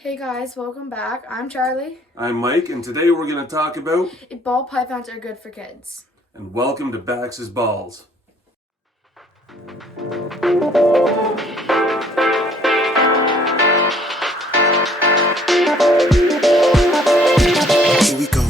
Hey guys, welcome back. I'm Charlie. I'm Mike, and today we're going to talk about If ball pythons are good for kids. and welcome to Bax's Balls. Here we go.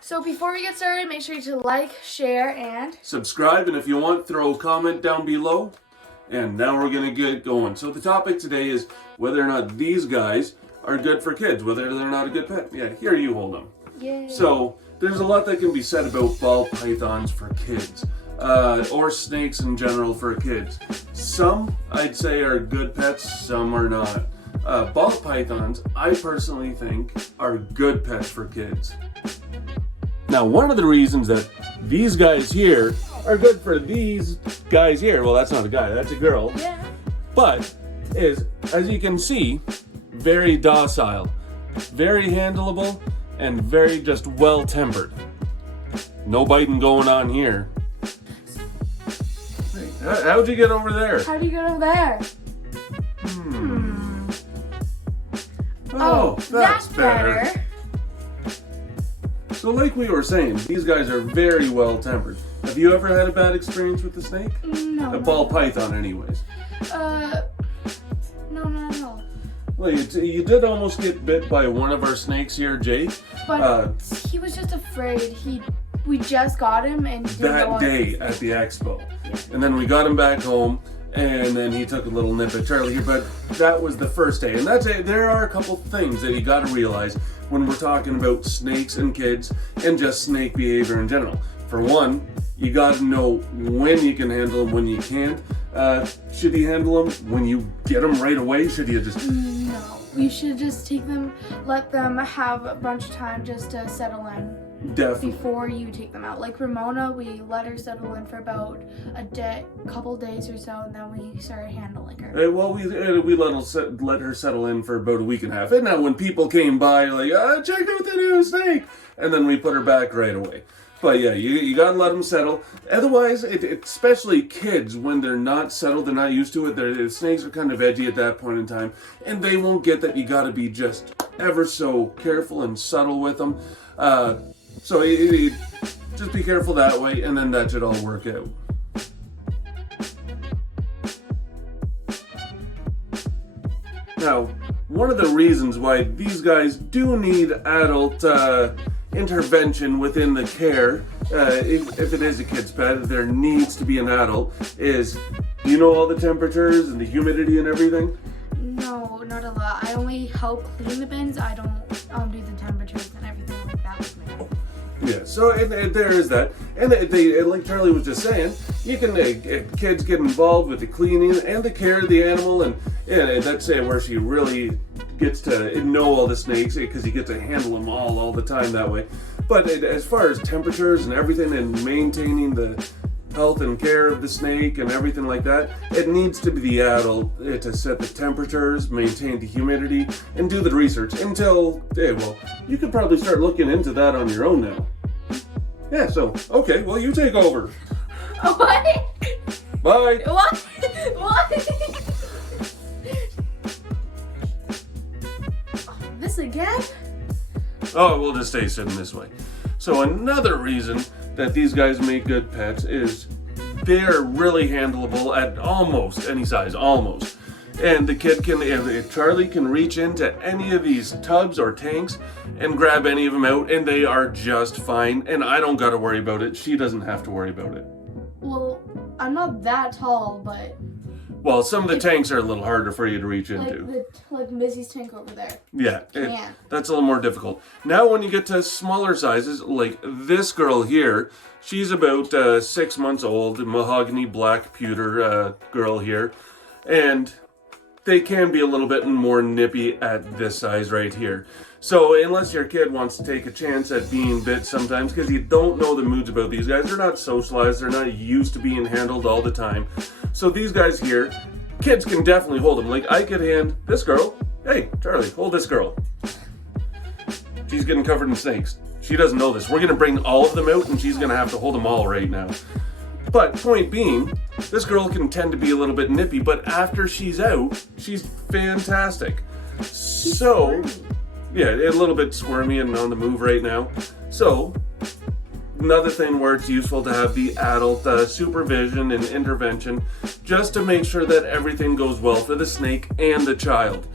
So before we get started, make sure to like, share, and Subscribe, and if you want, throw a comment down below. And now we're going to get going. So the topic today is whether or not these guys are good for kids, whether they're not a good pet. Yeah, here, you hold them. yay. So there's a lot that can be said about ball pythons for kids, or snakes in general for kids. Some I'd say are good pets, some are not. Ball pythons, I personally think, are good pets for kids. Now, one of the reasons that these guys here are good for these guys here, well, that's not a guy, that's a girl, Yeah. but is, as you can see, very docile, very handleable, and very just well-tempered. No biting going on here. Hey, how'd you get over there? How do you get over there? Oh, that's better. better. So like we were saying, these guys are very well-tempered. Have you ever had a bad experience with the snake? No. A ball python anyways. No. Well, you did almost get bit by one of our snakes here, Jake. But he was just afraid. We just got him and didn't know That what- day at the expo. And then we got him back home, and then he took a little nip at Charlie here, but that was the first day. And that's it. There are a couple things that you got to realize when we're talking about snakes and kids and just snake behavior in general. For one, you got to know when you can handle them, when you can't. Should you handle them when you get them right away? Should you just... No. You should just let them have a bunch of time just to settle in. Definitely. Before you take them out. Like Ramona, we let her settle in for about couple days or so, and then we started handling her. Well, we let her settle in for about a week and a half. And now when people came by, like, check out the new snake, and then we put her back right away. But yeah, you gotta let them settle. Otherwise, especially kids, when they're not settled, they're not used to it. The snakes are kind of edgy at that point in time, and they won't get that you gotta be just ever so careful and subtle with them. So just be careful that way, and then that should all work out. Now, one of the reasons why these guys do need adult intervention within the care, if it is a kid's pet, there needs to be an adult, is, you know, all the temperatures and the humidity and everything? No, not a lot. I only help clean the bins. I don't do the temperatures and everything like that with me. Yeah, so there is that. And they, like Charlie was just saying, you can, kids get involved with the cleaning and the care of the animal, and that's where she really gets to know all the snakes, because you get to handle them all the time that way. But as far as temperatures and everything and maintaining the health and care of the snake and everything like that, it needs to be the adult to set the temperatures, maintain the humidity, and do the research until, you could probably start looking into that on your own now. Yeah, so, okay, well, you take over. What? Bye. What? What? This again? Oh, we'll just stay sitting this way. So another reason that these guys make good pets is they're really handleable at almost any size, almost. And the kid can, if Charlie can reach into any of these tubs or tanks and grab any of them out, and they are just fine. And I don't got to worry about it. She doesn't have to worry about it. Well, I'm not that tall, but Well, some of the tanks are a little harder for you to reach into. like Missy's tank over there. Yeah, Yeah. that's a little more difficult. Now when you get to smaller sizes, like this girl here, she's about 6 months old, mahogany black pewter girl here, and they can be a little bit more nippy at this size right here. So unless your kid wants to take a chance at being bit sometimes, because you don't know the moods about these guys, they're not socialized, they're not used to being handled all the time. So these guys here, kids can definitely hold them. Like I could hand this girl, hey, Charlie, hold this girl. She's getting covered in snakes. She doesn't know this. We're gonna bring all of them out and she's gonna have to hold them all right now. But point being, this girl can tend to be a little bit nippy, but after she's out, she's fantastic. So, yeah, a little bit squirmy and on the move right now. So, another thing where it's useful to have the adult supervision and intervention just to make sure that everything goes well for the snake and the child.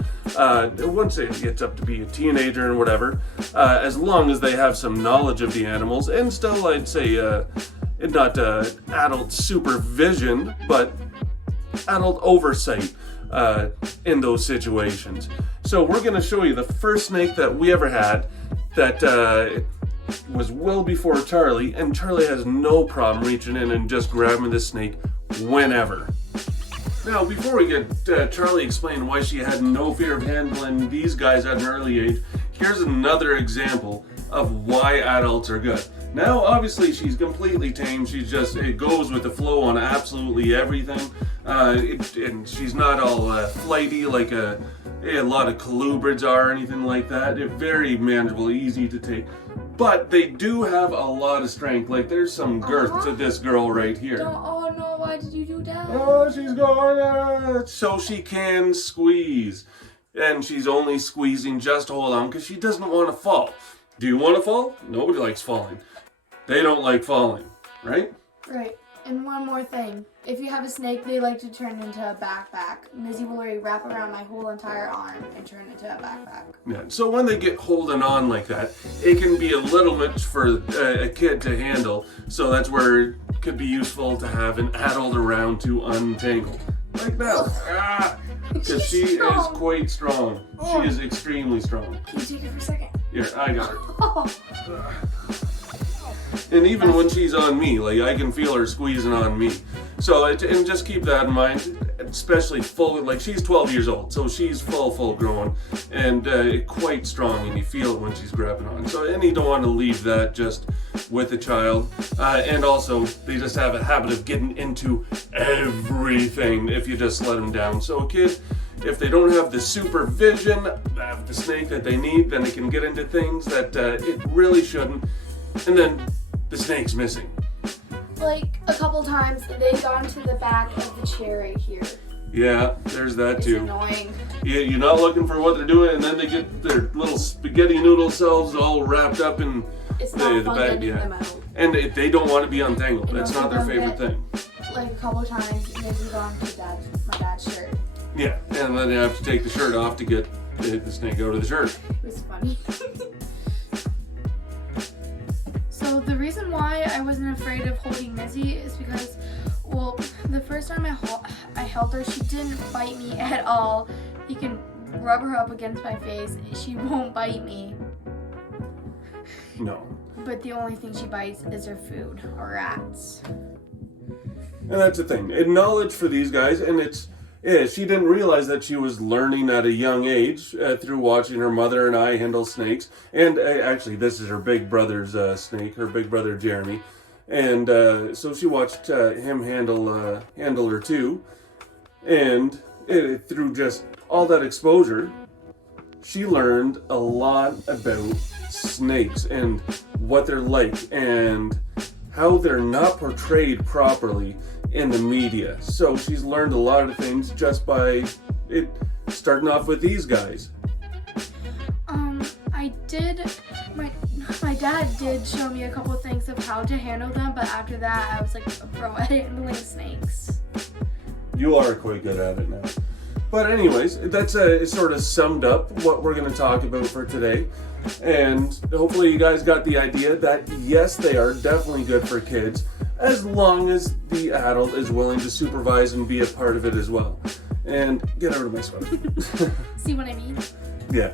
Once it gets up to be a teenager and whatever, as long as they have some knowledge of the animals, and still I'd say not adult supervision, but adult oversight in those situations. So we're going to show you the first snake that we ever had that was well before Charlie, and Charlie has no problem reaching in and just grabbing this snake whenever. Now, before we get Charlie explain why she had no fear of handling these guys at an early age, here's another example of why adults are good. Now, obviously, she's completely tame. She's just, it goes with the flow on absolutely everything. And she's not all flighty like a lot of colubrids are or anything like that. They're very manageable, easy to take. But they do have a lot of strength. Like, there's some girth to this girl right here. Oh no, why did you do that? Oh, she's going, so she can squeeze. And she's only squeezing just to hold on because she doesn't want to fall. Do you want to fall? Nobody likes falling. They don't like falling, right? Right. And one more thing. If you have a snake, they like to turn into a backpack. Mizzy will already wrap around my whole entire arm and turn into a backpack. Yeah. So when they get holding on like that, it can be a little much for a kid to handle. So that's where it could be useful to have an adult around to untangle. Like that. Because she is quite strong. She is extremely strong. Can you take it for a second? Here, I got her. And even when she's on me, like I can feel her squeezing on me. So, and just keep that in mind, especially like she's 12 years old, so she's full grown and quite strong, and you feel it when she's grabbing on. So, and you don't want to leave that just with the child. And also, they just have a habit of getting into everything if you just let them down. So a kid, if they don't have the supervision of the snake that they need, then it can get into things that it really shouldn't. And then the snake's missing. Like a couple times, they've gone to the back of the chair right here. Yeah, there's that It's too. annoying. Yeah, you're not looking for what they're doing, and then they get their little spaghetti noodle selves all wrapped up in It's not fun bag. getting them out. And they don't want to be untangled. And That's also not their don't favorite get- thing. Like a couple times, Mizzy's gone to my dad's shirt. Yeah, and then they have to take the shirt off to get the snake out of the shirt. It was funny. So the reason why I wasn't afraid of holding Mizzy is because, well, the first time I held her, she didn't bite me at all. You can rub her up against my face. She won't bite me. No. But the only thing she bites is her food, or rats. And that's the thing. And knowledge for these guys, and she didn't realize that she was learning at a young age through watching her mother and I handle snakes. And actually, this is her big brother's snake, her big brother Jeremy. And so she watched him handle her too. And through just all that exposure, she learned a lot about snakes and what they're like and how they're not portrayed properly in the media. So she's learned a lot of things just by it starting off with these guys. My dad did show me a couple things of how to handle them, but after that I was like a pro at handling snakes. You are quite good at it now. But anyways, that's sort of summed up what we're going to talk about for today. And hopefully you guys got the idea that yes, they are definitely good for kids, as long as the adult is willing to supervise and be a part of it as well. And get out of my sweater. See what I mean? Yeah.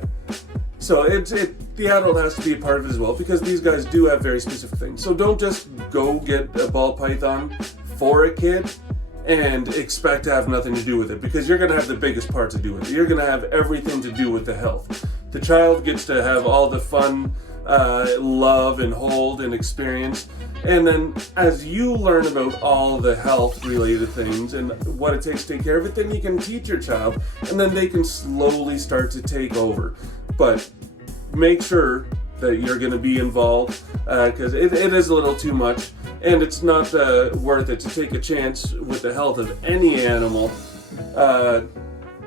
So the adult has to be a part of it as well, because these guys do have very specific things. So don't just go get a ball python for a kid and expect to have nothing to do with it, because you're going to have the biggest part to do with it. You're going to have everything to do with the health. The child gets to have all the fun love and hold and experience. And then as you learn about all the health related things and what it takes to take care of it, then you can teach your child, and then they can slowly start to take over. But make sure that you're going to be involved, because it is a little too much, and it's not worth it to take a chance with the health of any animal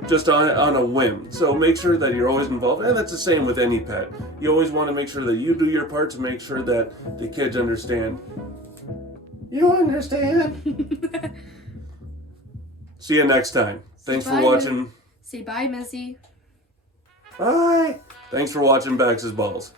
just on a whim. So make sure that you're always involved, and that's the same with any pet. You always want to make sure that you do your part to make sure that the kids understand. You understand? See you next time. Thanks for watching. Say bye, Missy. Bye. Thanks for watching Bax's Balls.